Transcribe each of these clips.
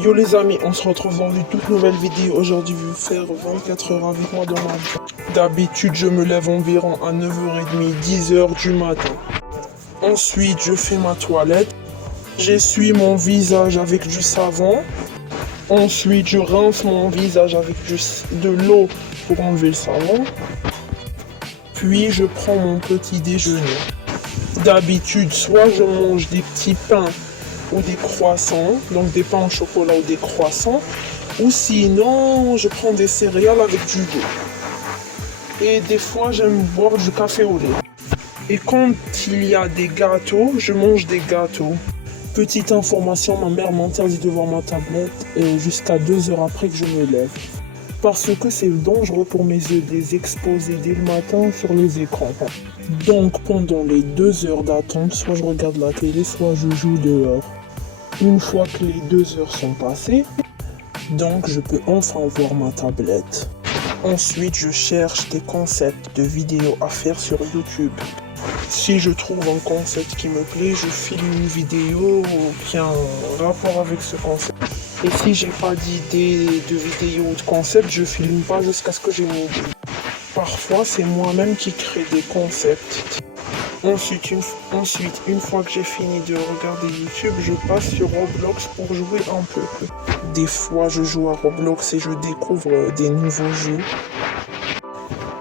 Yo les amis, on se retrouve dans une toute nouvelle vidéo. Aujourd'hui, je vais faire 24 heures avec moi dans ma vie. D'habitude, je me lève environ à 9h30, 10h du matin. Ensuite, je fais ma toilette. J'essuie mon visage avec du savon. Ensuite, je rince mon visage avec de l'eau pour enlever le savon. Puis, je prends mon petit déjeuner. D'habitude, soit je mange des petits pains ou des croissants, donc des pains au chocolat ou des croissants, ou sinon je prends des céréales avec du lait. Et des fois j'aime boire du café au lait. Et quand il y a des gâteaux, je mange des gâteaux. Petite information, ma mère m'interdit de voir ma tablette jusqu'à 2 heures après que je me lève. Parce que c'est dangereux pour mes yeux de les exposer dès le matin sur les écrans. Donc pendant les 2 heures d'attente, soit je regarde la télé, soit je joue dehors. Une fois que les 2 heures sont passées, donc je peux enfin voir ma tablette. Ensuite, je cherche des concepts de vidéos à faire sur YouTube. Si je trouve un concept qui me plaît, je filme une vidéo qui a un rapport avec ce concept. Et si j'ai pas d'idée de vidéo ou de concept, je filme pas jusqu'à ce que j'ai une idée. Parfois, c'est moi-même qui crée des concepts. Ensuite, une fois que j'ai fini de regarder YouTube, je passe sur Roblox pour jouer un peu. Des fois, je joue à Roblox et je découvre des nouveaux jeux.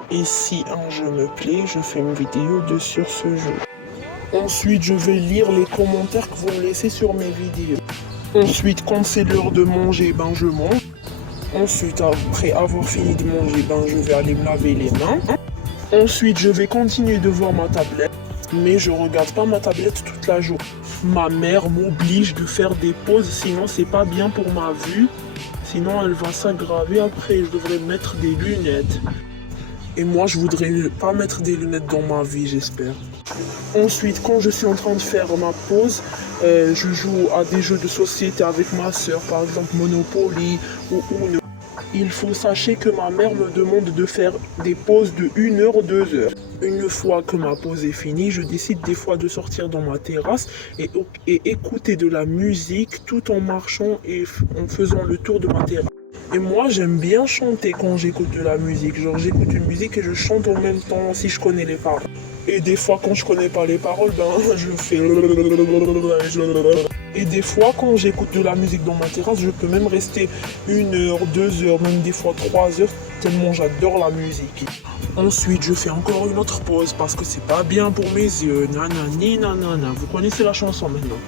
Et si un jeu me plaît, je fais une vidéo sur ce jeu. Ensuite, je vais lire les commentaires que vous me laissez sur mes vidéos. Ensuite, quand c'est l'heure de manger, je mange. Ensuite, après avoir fini de manger, je vais aller me laver les mains. Ensuite, je vais continuer de voir ma tablette. Mais je regarde pas ma tablette toute la journée. Ma mère m'oblige de faire des pauses, sinon c'est pas bien pour ma vue. Sinon elle va s'aggraver après, je devrais mettre des lunettes. Et moi je voudrais pas mettre des lunettes dans ma vie, j'espère. Ensuite, quand je suis en train de faire ma pause, je joue à des jeux de société avec ma soeur, par exemple Monopoly ou Uno. Il faut sachez que ma mère me demande de faire des pauses de 1 heure, 2 heures. Une fois que ma pause est finie, je décide des fois de sortir dans ma terrasse et écouter de la musique tout en marchant et en faisant le tour de ma terrasse. Et moi, j'aime bien chanter quand j'écoute de la musique. Genre, j'écoute une musique et je chante en même temps si je connais les paroles. Et des fois, quand je connais pas les paroles, je fais... Et des fois, quand j'écoute de la musique dans ma terrasse, je peux même rester 1 heure, 2 heures, même des fois 3 heures, tellement j'adore la musique. Ensuite, je fais encore une autre pause parce que c'est pas bien pour mes yeux. Nanani, nanana. Vous connaissez la chanson maintenant.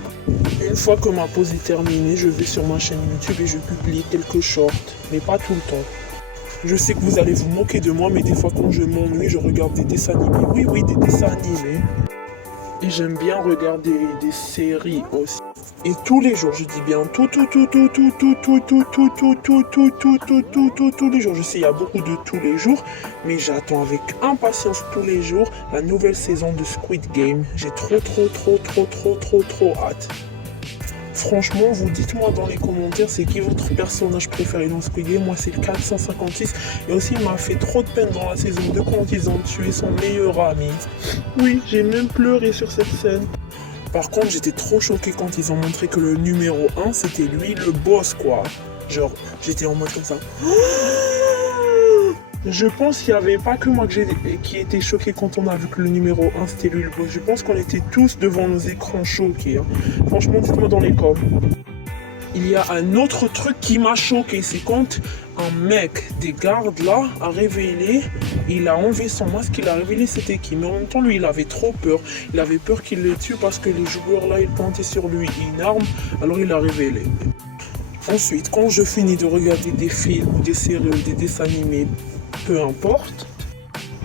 Une fois que ma pause est terminée, je vais sur ma chaîne YouTube et je publie quelques shorts, mais pas tout le temps. Je sais que vous allez vous moquer de moi, mais des fois quand je m'ennuie, je regarde des dessins animés. Oui, des dessins animés. Et j'aime bien regarder des séries aussi. Et tous les jours, je dis bien tous les jours. Je sais, il y a beaucoup de tous les jours, mais j'attends avec impatience tous les jours la nouvelle saison de Squid Game. J'ai trop hâte. Franchement, vous dites-moi dans les commentaires, c'est qui votre personnage préféré dans Squid Game. Moi, c'est le 456. Et aussi, il m'a fait trop de peine dans la saison 2 quand ils ont tué son meilleur ami. Oui, j'ai même pleuré sur cette scène. Par contre, j'étais trop choqué quand ils ont montré que le numéro 1, c'était lui, le boss, quoi. Genre, j'étais en mode comme ça. Je pense qu'il n'y avait pas que moi qui était choqué quand on a vu que le numéro 1, c'était lui, le boss. Je pense qu'on était tous devant nos écrans choqués. Franchement, dites-moi dans les coms. Il y a un autre truc qui m'a choqué, c'est quand un mec des gardes là a révélé, il a enlevé son masque, il a révélé c'était qui. Mais en même temps, lui, il avait trop peur. Il avait peur qu'il le tue parce que les joueurs là, ils pointaient sur lui une arme, alors il a révélé. Ensuite, quand je finis de regarder des films ou des séries ou des dessins animés, peu importe,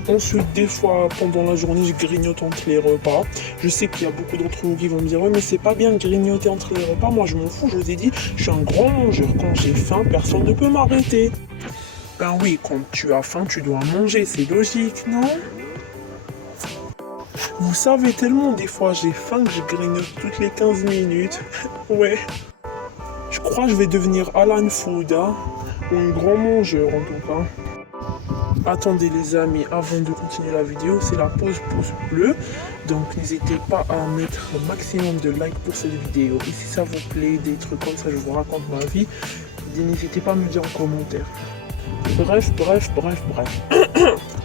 Ensuite, des fois, pendant la journée, je grignote entre les repas. Je sais qu'il y a beaucoup d'entre vous qui vont me dire « Ouais, mais c'est pas bien de grignoter entre les repas. » Moi, je m'en fous, je vous ai dit, je suis un grand mangeur. Quand j'ai faim, personne ne peut m'arrêter. Ben oui, quand tu as faim, tu dois manger, c'est logique, non? Vous savez tellement, des fois, j'ai faim que je grignote toutes les 15 minutes. Ouais. Je crois que je vais devenir Alan Food, hein, ou un grand mangeur, en tout cas. Attendez les amis, avant de continuer la vidéo, c'est la pause pouce bleu. Donc n'hésitez pas à mettre un maximum de likes pour cette vidéo. Et si ça vous plaît, des trucs comme ça, je vous raconte ma vie, n'hésitez pas à me dire en commentaire. Bref.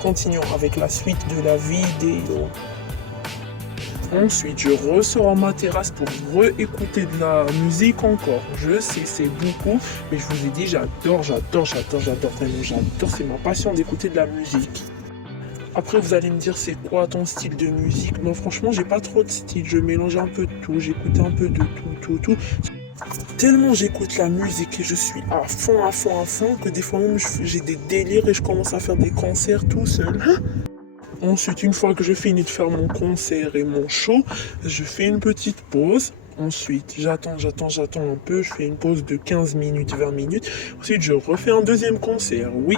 Continuons avec la suite de la vidéo. Ensuite, je ressors à ma terrasse pour réécouter de la musique encore. Je sais, c'est beaucoup, mais je vous ai dit, j'adore, vraiment, j'adore. C'est ma passion d'écouter de la musique. Après, vous allez me dire, c'est quoi ton style de musique? Non, franchement, j'ai pas trop de style. Je mélange un peu de tout. J'écoute un peu de tout. Tellement j'écoute la musique et je suis à fond, que des fois même, j'ai des délires et je commence à faire des concerts tout seul. Ensuite, une fois que je finis de faire mon concert et mon show, je fais une petite pause. Ensuite, j'attends un peu. Je fais une pause de 15 minutes, 20 minutes. Ensuite, je refais un deuxième concert. Oui.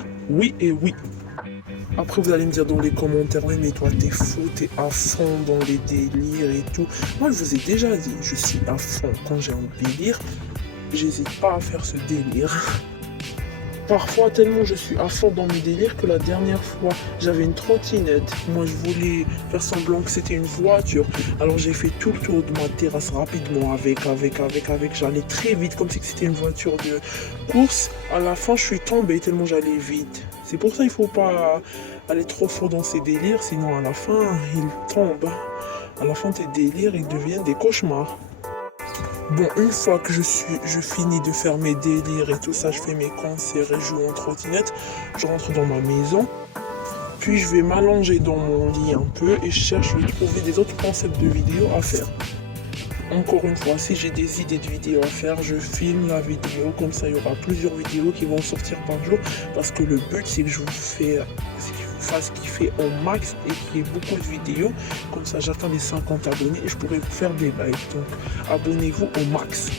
Après, vous allez me dire dans les commentaires, oui, mais toi, t'es fou, t'es à fond dans les délires et tout. Moi, je vous ai déjà dit, je suis à fond. Quand j'ai un délire, j'hésite pas à faire ce délire. Parfois, tellement je suis à fond dans mes délires que la dernière fois, j'avais une trottinette. Moi, je voulais faire semblant que c'était une voiture. Alors, j'ai fait tout le tour de ma terrasse rapidement avec. J'allais très vite, comme si c'était une voiture de course. À la fin, je suis tombé tellement j'allais vite. C'est pour ça qu'il ne faut pas aller trop fort dans ces délires, sinon à la fin, ils tombent. À la fin, tes délires, ils deviennent des cauchemars. Bon, une fois que je finis de faire mes délires et tout ça, je fais mes concerts et je joue en trottinette, je rentre dans ma maison, puis je vais m'allonger dans mon lit un peu et je trouver des autres concepts de vidéos à faire. Encore une fois, si j'ai des idées de vidéos à faire, je filme la vidéo, comme ça il y aura plusieurs vidéos qui vont sortir par jour, parce que le but c'est que je vous fasse kiffer au max et qu'il y ait beaucoup de vidéos, comme ça j'atteins les 50 abonnés et je pourrai vous faire des lives, donc abonnez-vous au max.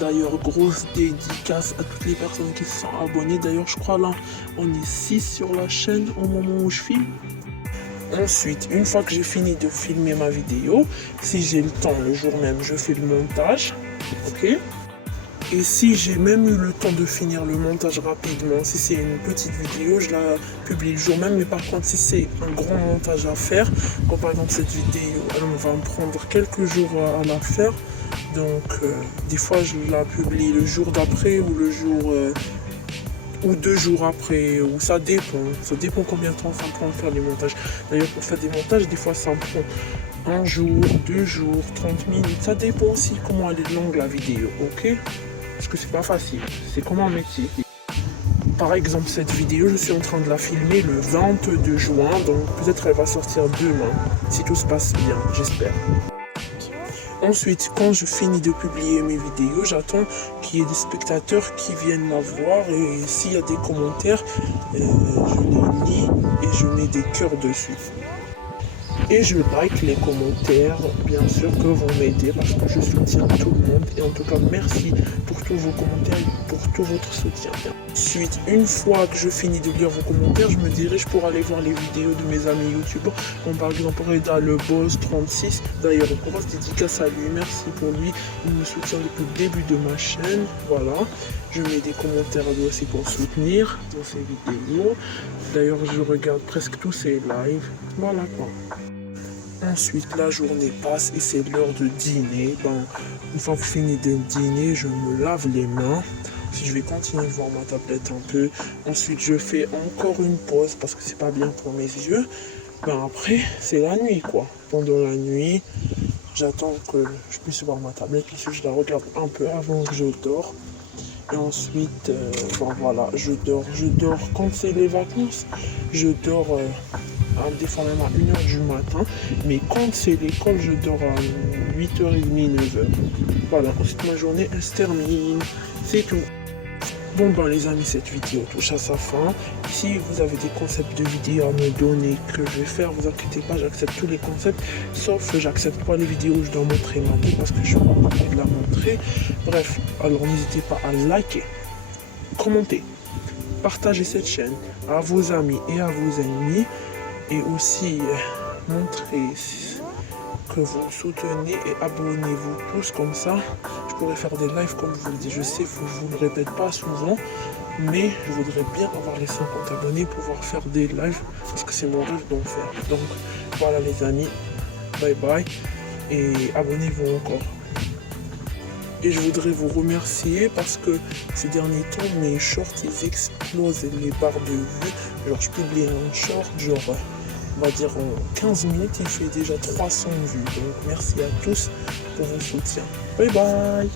D'ailleurs, grosse dédicace à toutes les personnes qui se sont abonnées. D'ailleurs, je crois là, on est 6 sur la chaîne au moment où je filme. Ensuite, une fois que j'ai fini de filmer ma vidéo, si j'ai le temps le jour même, je fais le montage, ok? Et si j'ai même eu le temps de finir le montage rapidement, si c'est une petite vidéo, je la publie le jour même. Mais par contre, si c'est un grand montage à faire, comme par exemple cette vidéo, elle va me prendre quelques jours à la faire. Donc, des fois, je la publie le jour d'après ou le jour... ou 2 jours après, ou ça dépend combien de temps ça me prend de faire les montages. D'ailleurs, pour faire des montages, des fois ça me prend 1 jour, 2 jours, 30 minutes, ça dépend aussi comment elle est longue la vidéo, ok? Parce que c'est pas facile, c'est comme un métier. Par exemple, cette vidéo, je suis en train de la filmer le 22 juin, donc peut-être elle va sortir demain, si tout se passe bien, j'espère. Ensuite, quand je finis de publier mes vidéos, j'attends qu'il y ait des spectateurs qui viennent la voir et s'il y a des commentaires, je les lis et je mets des cœurs dessus. Et je like les commentaires, bien sûr, que vous mettez parce que je soutiens tout le monde. Et en tout cas, merci pour tous vos commentaires et pour tout votre soutien. Ensuite, une fois que je finis de lire vos commentaires, je me dirige pour aller voir les vidéos de mes amis youtubeurs, comme par exemple Reda le Boss 36. D'ailleurs, une grosse dédicace à lui, merci pour lui. Il me soutient depuis le début de ma chaîne. Voilà, je mets des commentaires à lui aussi pour soutenir dans ses vidéos. D'ailleurs, je regarde presque tous ses lives. Voilà quoi. Ensuite, la journée passe et c'est l'heure de dîner. Une fois que je finis de dîner, je me lave les mains. Ensuite, je vais continuer de voir ma tablette un peu. Ensuite, je fais encore une pause parce que c'est pas bien pour mes yeux. Après, c'est la nuit quoi. Pendant la nuit, j'attends que je puisse voir ma tablette. Puis je la regarde un peu avant que je dors. Et ensuite, voilà, je dors. Quand c'est les vacances, je dors des fois même à 1h du matin. Mais quand c'est l'école, je dors à 8h30, 9h. Voilà, ensuite ma journée, elle se termine. C'est tout. Bon ben les amis, cette vidéo touche à sa fin. Si vous avez des concepts de vidéos à me donner que je vais faire, vous inquiétez pas, j'accepte tous les concepts, sauf que j'accepte pas les vidéos où je dois montrer ma peau parce que je suis pas obligé de la montrer. Bref, alors n'hésitez pas à liker, commenter, partager cette chaîne à vos amis et à vos ennemis, et aussi montrer que vous me soutenez et abonnez-vous tous, comme ça je pourrais faire des lives comme je vous le dis. Je sais que je vous le répète pas souvent, mais je voudrais bien avoir les 50 abonnés, pouvoir faire des lives parce que c'est mon rêve d'en faire. Donc voilà les amis, bye bye et abonnez-vous encore. Et je voudrais vous remercier parce que ces derniers temps mes shorts ils explosent les barres de vues. Genre je publie un short genre on va dire en 15 minutes, il fait déjà 300 vues. Donc merci à tous pour vos soutiens. Bye bye.